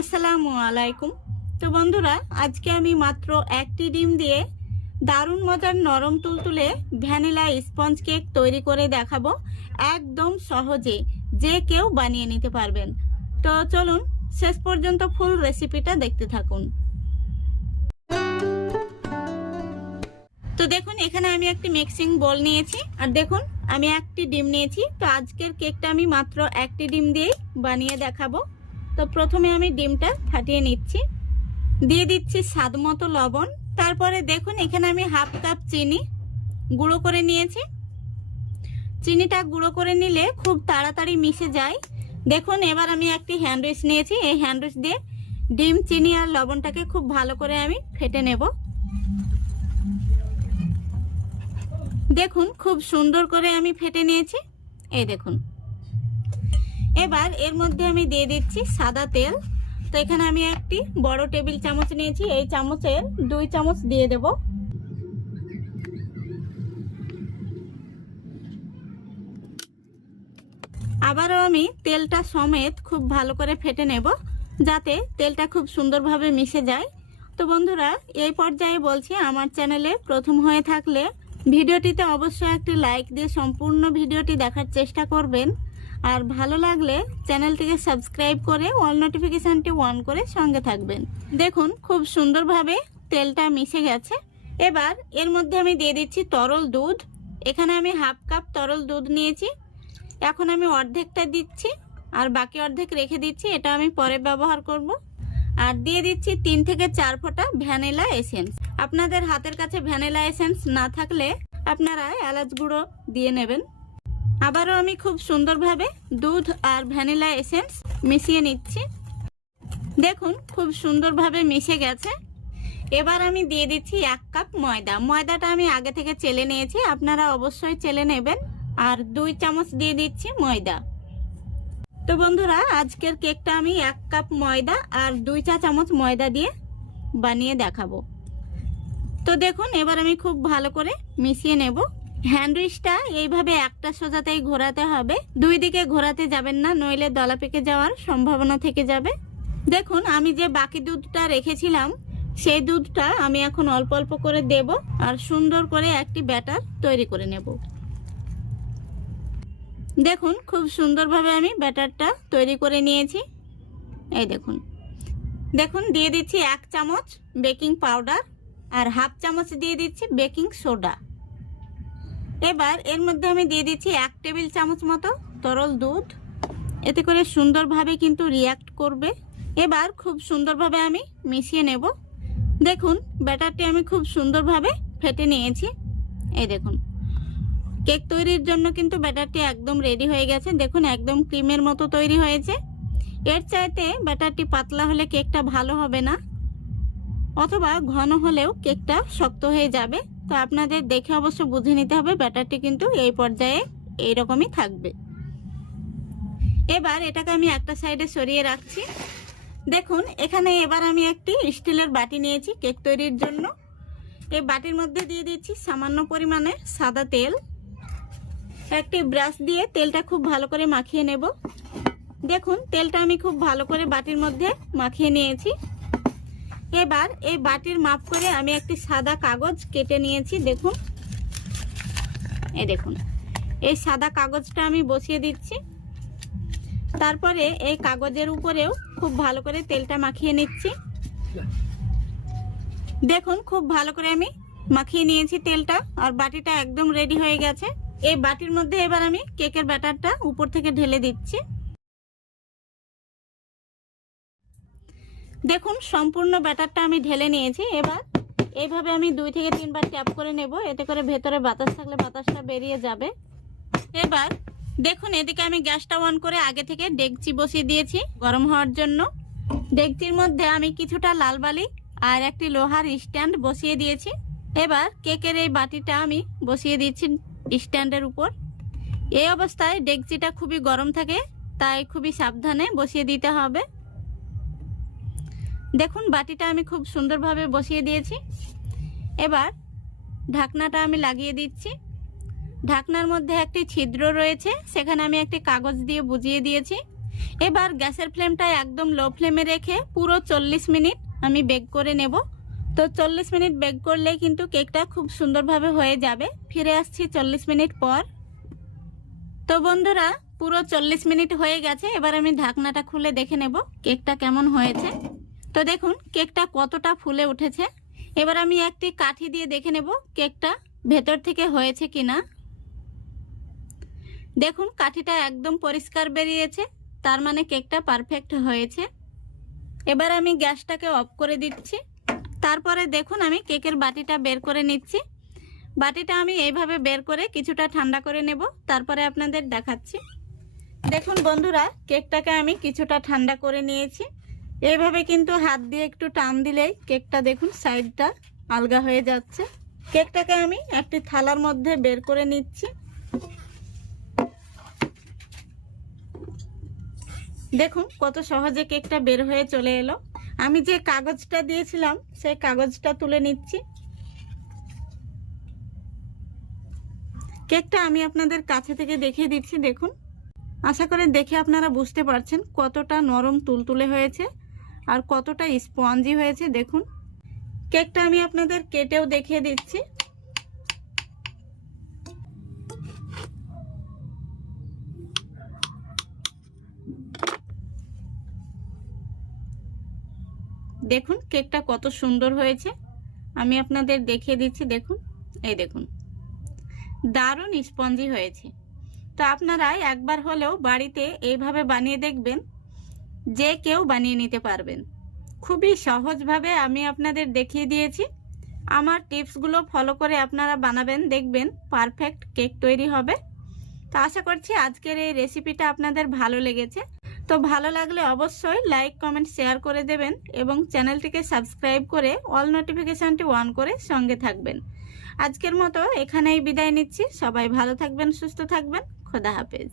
আসসালামু আলাইকুম। তো বন্ধুরা, আজকে আমি মাত্র একটি ডিম দিয়ে দারুণ মজার নরম তুলতুলে ভ্যানিলা স্পঞ্জ কেক তৈরি করে দেখাবো, একদম সহজে যে কেউ বানিয়ে নিতে পারবেন। তো চলুন শেষ পর্যন্ত ফুল রেসিপিটা দেখতে থাকুন। তো দেখুন, এখানে আমি একটি মিক্সিং বোল নিয়েছি, আর দেখুন আমি একটি ডিম নিয়েছি। তো আজকের কেকটা আমি মাত্র একটি ডিম দিয়েই বানিয়ে দেখাবো। তো প্রথমে আমি ডিমটা ফাটিয়ে নিচ্ছি, দিয়ে দিচ্ছি স্বাদ মতো লবণ। তারপরে দেখুন এখানে আমি হাফ কাপ চিনি গুঁড়ো করে নিয়েছি। চিনিটা গুঁড়ো করে নিলে খুব তাড়াতাড়ি মিশে যায়। দেখুন এবার আমি একটি হ্যান্ড উইচ নিয়েছি, এই হ্যান্ড উইচ দিয়ে ডিম, চিনি আর লবণটাকে খুব ভালো করে আমি ফেটে নেব। দেখুন খুব সুন্দর করে আমি ফেটে নিয়েছি, এই দেখুন। এবার এর মধ্যে আমি দিয়ে দিচ্ছি সাদা তেল। তো এখানে আমি একটি বড় টেবিল চামচ নিয়েছি, এই চামচের 2 চামচ দিয়ে দেব। আবারও আমি তেলটা সমেত খুব ভালো করে ফেটে নেব, যাতে তেলটা খুব সুন্দরভাবে মিশে যায়। তো বন্ধুরা, এই পর্যায়ে বলছি, আমার চ্যানেলে প্রথম হয়ে থাকলে ভিডিওটিতে অবশ্যই একটি লাইক দিয়ে সম্পূর্ণ ভিডিওটি দেখার চেষ্টা করবেন, আর ভালো লাগলে চ্যানেলটিকে সাবস্ক্রাইব করে অল নোটিফিকেশনটি অন করে সঙ্গে থাকবেন। দেখুন খুব সুন্দরভাবে তেলটা মিশে গেছে। এবার এর মধ্যে আমি দিয়ে দিচ্ছি তরল দুধ। এখানে আমি হাফ কাপ তরল দুধ নিয়েছি। এখন আমি অর্ধেকটা দিচ্ছি আর বাকি অর্ধেক রেখে দিচ্ছি, এটা আমি পরে ব্যবহার করব। আর দিয়ে দিচ্ছি 3 থেকে 4 ফোঁটা ভ্যানিলা এসেন্স। আপনাদের হাতের কাছে ভ্যানিলা এসেন্স না থাকলে আপনারা এলাচ গুঁড়ো দিয়ে নেবেন। আবারও আমি খুব সুন্দরভাবে দুধ আর ভ্যানিলা এসেন্স মিশিয়ে নিচ্ছি। দেখুন খুব সুন্দরভাবে মিশে গেছে। এবার আমি দিয়ে দিচ্ছি 1 কাপ ময়দা। ময়দাটা আমি আগে থেকে চেলে নিয়েছি, আপনারা অবশ্যই চেলে নেবেন। আর 2 চামচ দিয়ে দিচ্ছি ময়দা। তো বন্ধুরা, আজকের কেকটা আমি 1 কাপ ময়দা আর 2 চা চামচ ময়দা দিয়ে বানিয়ে দেখাবো। তো দেখুন এবার আমি খুব ভালো করে মিশিয়ে নেব। হ্যান্ড উইচটা এইভাবে একটা সোজাতেই ঘোরাতে হবে, 2 দিকে ঘোরাতে যাবেন না, নইলে দলা পেকে যাওয়ার সম্ভাবনা থেকে যাবে। দেখুন আমি যে বাকি দুধটা রেখেছিলাম, সেই দুধটা আমি এখন অল্প অল্প করে দেব আর সুন্দর করে একটি ব্যাটার তৈরি করে নেব। দেখুন খুব সুন্দরভাবে আমি ব্যাটারটা তৈরি করে নিয়েছি, এই দেখুন। দেখুন দিয়ে দিচ্ছি 1 চামচ বেকিং পাউডার আর হাফ চামচ দিয়ে দিচ্ছি বেকিং সোডা। এবার এর মধ্যে আমি দিয়ে দিচ্ছি 1 টেবিল চামচ মতো তরল দুধ, এতে করে সুন্দরভাবে কিন্তু রিঅ্যাক্ট করবে। এবার খুব সুন্দরভাবে আমি মিশিয়ে নেব। দেখুন ব্যাটারটি আমি খুব সুন্দরভাবে ফেটে নিয়েছি, এই দেখুন। কেক তৈরির জন্য কিন্তু ব্যাটারটি একদম রেডি হয়ে গেছে। দেখুন একদম ক্রিমের মতো তৈরি হয়েছে। এর চাইতে ব্যাটারটি পাতলা হলে কেকটা ভালো হবে না, অথবা ঘন হলেও কেকটা শক্ত হয়ে যাবে। তো আপনাদের দেখে অবশ্য বুঝে নিতে হবে, ব্যাটারটি কিন্তু এই পর্যায়ে এইরকমই থাকবে। এবার এটাকে আমি একটা সাইডে সরিয়ে রাখছি। দেখুন এখানে এবার আমি একটি স্টিলের বাটি নিয়েছি কেক তৈরির জন্য। এই বাটির মধ্যে দিয়ে দিচ্ছি সামান্য পরিমাণে সাদা তেল। একটি ব্রাশ দিয়ে তেলটা খুব ভালো করে মাখিয়ে নেব। দেখুন তেলটা আমি খুব ভালো করে বাটির মধ্যে মাখিয়ে নিয়েছি। এবার এই বাটির মাপ করে আমি একটি সাদা কাগজ কেটে নিয়েছি। দেখুন এই দেখুন, এই সাদা কাগজটা আমি বসিয়ে দিচ্ছি। তারপরে এই কাগজের উপরেও খুব ভালো করে তেলটা মাখিয়ে নিচ্ছি। দেখুন খুব ভালো করে আমি মাখিয়ে নিয়েছি তেলটা, আর বাটিটা একদম রেডি হয়ে গেছে। এই বাটির মধ্যে এবার আমি কেকের ব্যাটারটা উপর থেকে ঢেলে দিচ্ছি। দেখুন সম্পূর্ণ ব্যাটারটা আমি ঢেলে নিয়েছি। এবার এইভাবে আমি 2 থেকে 3 বার ট্যাপ করে নেব, এতে করে ভেতরে বাতাস থাকলে বাতাসটা বেরিয়ে যাবে। এবার দেখুন এদিকে আমি গ্যাসটা অন করে আগে থেকে ডেকচি বসিয়ে দিয়েছি গরম হওয়ার জন্য। ডেকচির মধ্যে আমি কিছুটা লাল বালি আর একটি লোহার স্ট্যান্ড বসিয়ে দিয়েছি। এবার কেকের এই বাটিটা আমি বসিয়ে দিচ্ছি স্ট্যান্ডের উপর। এই অবস্থায় ডেকচিটা খুবই গরম থাকে, তাই খুবই সাবধানে বসিয়ে দিতে হবে। দেখুন বাটিটা আমি খুব সুন্দরভাবে বসিয়ে দিয়েছি। এবার ঢাকনাটা আমি লাগিয়ে দিচ্ছি। ঢাকনার মধ্যে একটি ছিদ্র রয়েছে, সেখানে আমি একটি কাগজ দিয়ে বুজিয়ে দিয়েছি। এবার গ্যাসের ফ্লেমটা একদম লো ফ্লেমে রেখে পুরো 40 মিনিট আমি বেক করে নেব। তো 40 মিনিট বেক করলেই কিন্তু কেকটা খুব সুন্দরভাবে হয়ে যাবে। ফিরে আসছি 40 মিনিট পর। তো বন্ধুরা পুরো 40 মিনিট হয়ে গেছে। এবার আমি ঢাকনাটা খুলে দেখে নেব কেকটা কেমন হয়েছে। তো দেখুন কেকটা কতটা ফুলে উঠেছে। এবার আমি একটি কাঠি দিয়ে দেখে নেব কেকটা ভেতর থেকে হয়েছে কিনা। দেখুন কাঠিটা একদম পরিষ্কার বেরিয়েছে, তার মানে কেকটা পারফেক্ট হয়েছে। এবার আমি গ্যাসটাকে অফ করে দিচ্ছি। তারপরে দেখুন আমি কেকের বাটিটা বের করে নিচ্ছি। বাটিটা আমি এইভাবে বের করে কিছুটা ঠান্ডা করে নেব, তারপরে আপনাদের দেখাচ্ছি। দেখুন বন্ধুরা কেকটাকে আমি কিছুটা ঠান্ডা করে নিয়েছি। এইভাবে কিন্তু হাত দিয়ে একটু টান দিলেই কেকটা দেখুন সাইডটা আলগা হয়ে যাচ্ছে। কেকটাকে আমি একটি থালার মধ্যে বের করে নিচ্ছি। দেখুন কত সহজে কেকটা বের হয়ে চলে এলো। আমি যে কাগজটা দিয়েছিলাম সেই কাগজটা তুলে নিচ্ছি। কেকটা আমি আপনাদের কাছে থেকে দেখিয়ে দিচ্ছি। দেখুন, আশা করি দেখে আপনারা বুঝতে পারছেন কতটা নরম তুলতুলে হয়েছে আর কতটা স্পঞ্জি হয়েছে। দেখুন কেকটা আমি আপনাদের কেটেও দেখিয়ে দিচ্ছি। দেখুন কেকটা কত সুন্দর হয়েছে, আমি আপনাদের দেখিয়ে দিচ্ছি। দেখুন, এই দেখুন দারুণ স্পঞ্জি হয়েছে। তো আপনারা একবার হলেও বাড়িতে এইভাবে বানিয়ে দেখবেন, যে কেউ বানিয়ে নিতে পারবেন। খুবই সহজভাবে আমি আপনাদের দেখিয়ে দিয়েছি। আমার টিপসগুলো ফলো করে আপনারা বানাবেন, দেখবেন পারফেক্ট কেক তৈরি হবে। তো আশা করছি আজকের এই রেসিপিটা আপনাদের ভালো লেগেছে। তো ভালো লাগলে অবশ্যই লাইক, কমেন্ট, শেয়ার করে দেবেন এবং চ্যানেলটিকে সাবস্ক্রাইব করে অল নোটিফিকেশনটি অন করে সঙ্গে থাকবেন। আজকের মতো এখানেই বিদায় নিচ্ছি। সবাই ভালো থাকবেন, সুস্থ থাকবেন। খোদা হাফেজ।